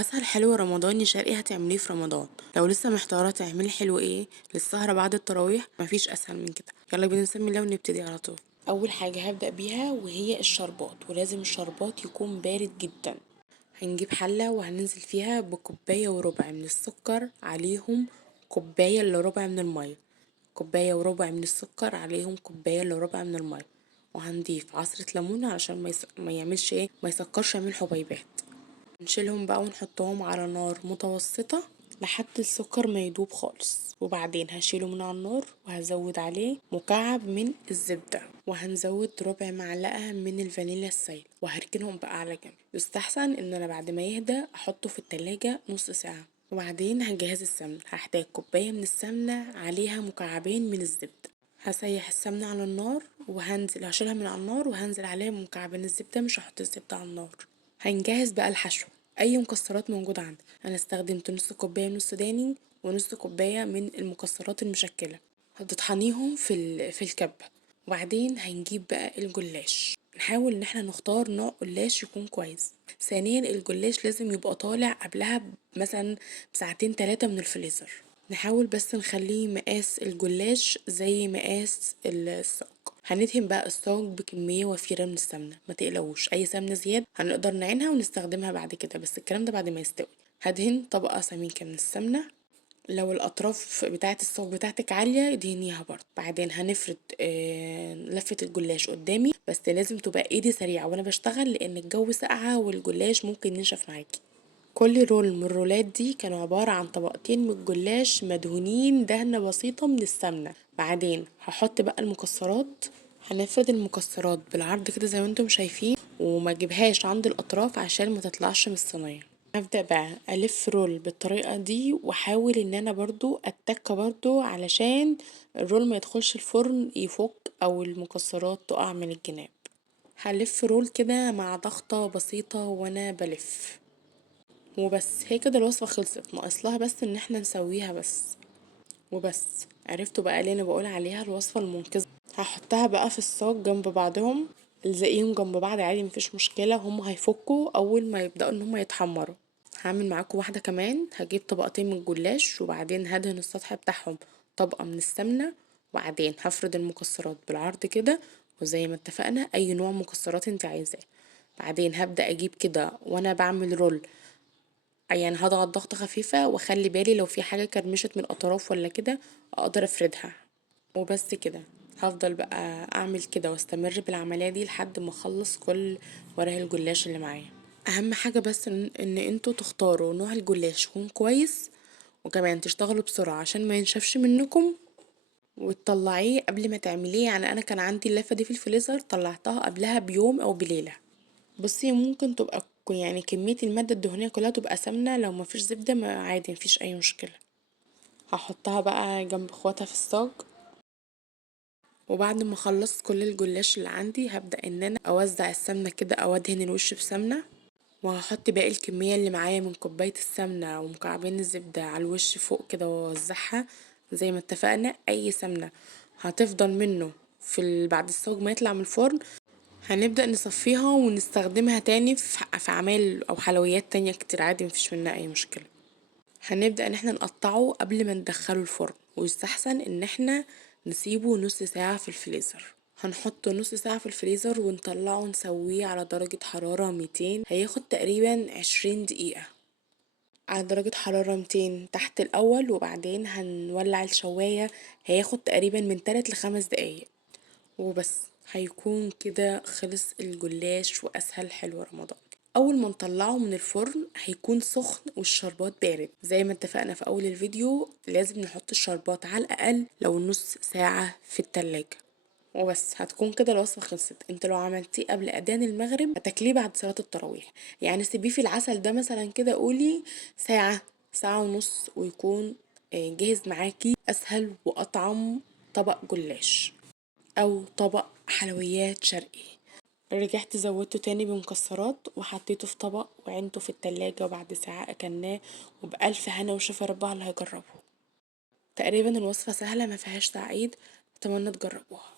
اسهل حلو رمضاني شرقي هتعمليه في رمضان. لو لسه محتاره تعملي حلو ايه للسهره بعد التراويح، مفيش اسهل من كده. يلا بينا نسمي الله ونبتدي على طول. اول حاجه هبدا بيها وهي الشربات، ولازم الشربات يكون بارد جدا. هنجيب حله وهننزل فيها بكوبايه وربع من السكر، عليهم كوبايه الا ربع من الميه. كوبايه وربع من السكر عليهم كوبايه الا ربع من الميه. وهنضيف عصره ليمون علشان ما يعملش ايه، ما يسكرش، يعمل حبيبات. نشيلهم بقى ونحطهم على نار متوسطة لحد السكر ما يدوب خالص، وبعدين هشيله من على النار وهزود عليه مكعب من الزبدة، وهنزود ربع معلقة من الفانيليا السايل، وهركنهم بقى على جنب. يستحسن ان انا بعد ما يهدى احطه في التلاجة نص ساعة. وبعدين هجهز السمنة، هحتاج كوباية من السمنة عليها مكعبين من الزبدة. هسيح السمنة على النار هشيلها من على النار وهنزل عليها مكعبين الزبدة، مش هحط الزبدة على النار. هنجهز بقى الحشو. اي مكسرات موجودة عندك، انا استخدمت نص كوباية من السوداني ونص كوباية من المكسرات المشكلة. هتطحنيهم في الكبة. وبعدين هنجيب بقى الجلاش، نحاول ان احنا نختار نوع جلاش يكون كويس. ثانيا الجلاش لازم يبقى طالع قبلها مثلا بساعتين 3 من الفريزر. نحاول بس نخليه مقاس الجلاش زي مقاس الصاج. هندهن بقى الصاج بكمية وفيرة من السمنة، ما تقلقوش اي سمنة زيادة هنقدر نعينها ونستخدمها بعد كده، بس الكلام ده بعد ما يستوي. هدهن طبقة سميكة من السمنة. لو الاطراف بتاعه الصاج بتاعتك عاليه ادهنيها برضه. بعدين هنفرد لفه الجلاش قدامي، بس لازم تبقى ايدي سريعه وانا بشتغل لان الجو ساقعه والجلاش ممكن ينشف معاكي. كل رول من الرولات دي كانوا عبارة عن طبقتين من الجلاش مدهونين دهنة بسيطة من السمنة. بعدين هحط بقى المكسرات. هنفرد المكسرات بالعرض كده زي ما انتم شايفين، وما اجيبهاش عند الاطراف عشان ما تطلعش من الصينية. هبدأ بقى ألف رول بالطريقة دي، وأحاول إن أنا برضو أتك برضو علشان الرول ما يدخلش الفرن يفك أو المكسرات تقع من الجناب. هلف رول كده مع ضغطة بسيطة وأنا بلف. وبس، هي كده الوصفة خلصت، ناقص لها بس إن احنا نسويها بس. وبس. عرفتوا بقى ليه أنا بقول عليها الوصفة المنقذة. هحطها بقى في الصاج جنب بعضهم. الزقيهم جنب بعض عادي، مفيش مشكلة، هم هيفكوا أول ما يبدأوا إن هم يتحمروا. هعمل معاكم واحدة كمان. هجيب طبقتين من الجلاش وبعدين هدهن السطح بتاعهم طبقة من السمنة. وبعدين هفرد المكسرات بالعرض كده، وزي ما اتفقنا أي نوع مكسرات انت عايزاه. بعدين هبدأ أجيب كده وأنا بعمل رول، يعني هضغط ضغطة خفيفة واخلي بالي لو في حاجة كرمشت من الأطراف ولا كده أقدر أفردها. وبس كده. هفضل بقى اعمل كده واستمر بالعملية دي لحد ما اخلص كل ورق الجلاش اللي معايا. اهم حاجة بس ان انتوا تختاروا نوع الجلاش يكون كويس، وكمان تشتغلوا بسرعة عشان ما ينشفش منكم، وتطلعيه قبل ما تعمليه. يعني انا كان عندي اللفة دي في الفريزر، طلعتها قبلها بيوم او بليلة. بصي ممكن تبقى يعني كمية المادة الدهنية كلها تبقى سمنة، لو مفيش زبدة ما عادي، مفيش اي مشكلة. هحطها بقى جنب اخواتها في الصاج. وبعد ما خلصت كل الجلاش اللي عندي هبدأ ان انا اوزع السمنة كده او ادهن الوش بسمنة. وهحط باقي الكمية اللي معايا من كوباية السمنة ومكعبين الزبدة على الوش فوق كده واوزعها. زي ما اتفقنا اي سمنة هتفضل منه بعد الصاج ما يطلع من الفرن هنبدأ نصفيها ونستخدمها تاني في عمايل او حلويات تانية كتير، عادي مفيش منها اي مشكلة. هنبدأ ان احنا نقطعه قبل ما ندخله الفرن، ويستحسن ان احنا نسيبه نص ساعة في الفريزر. هنحطه نص ساعة في الفريزر ونطلعه نسويه على درجة حرارة 200، هياخد تقريبا 20 دقيقة على درجة حرارة 200 تحت الأول، وبعدين هنولع الشواية. هياخد تقريبا من 3 ل5 دقايق. وبس. هيكون كده خلص الجلاش واسهل حلو رمضان. اول ما نطلعه من الفرن هيكون سخن والشربات بارد. زي ما اتفقنا في اول الفيديو لازم نحط الشربات على الاقل لو نص ساعة في التلاجة. وبس هتكون كده الوصفة خلصت. انت لو عملتيه قبل اذان المغرب هتاكليه بعد صلاة التراويح. يعني سيبيه في العسل ده مثلا كده قولي ساعة، ساعة ونص، ويكون جاهز معاكي اسهل واطعم طبق جلاش او طبق حلويات شرقي. رجعت زودته تاني بمكسرات وحطيته في طبق وعينته في التلاجة، وبعد ساعة اكلناه وبألف هنا وشفا ربها اللي هيجربه. تقريبا الوصفة سهلة ما فيهاش تعقيد، اتمنى تجربوها.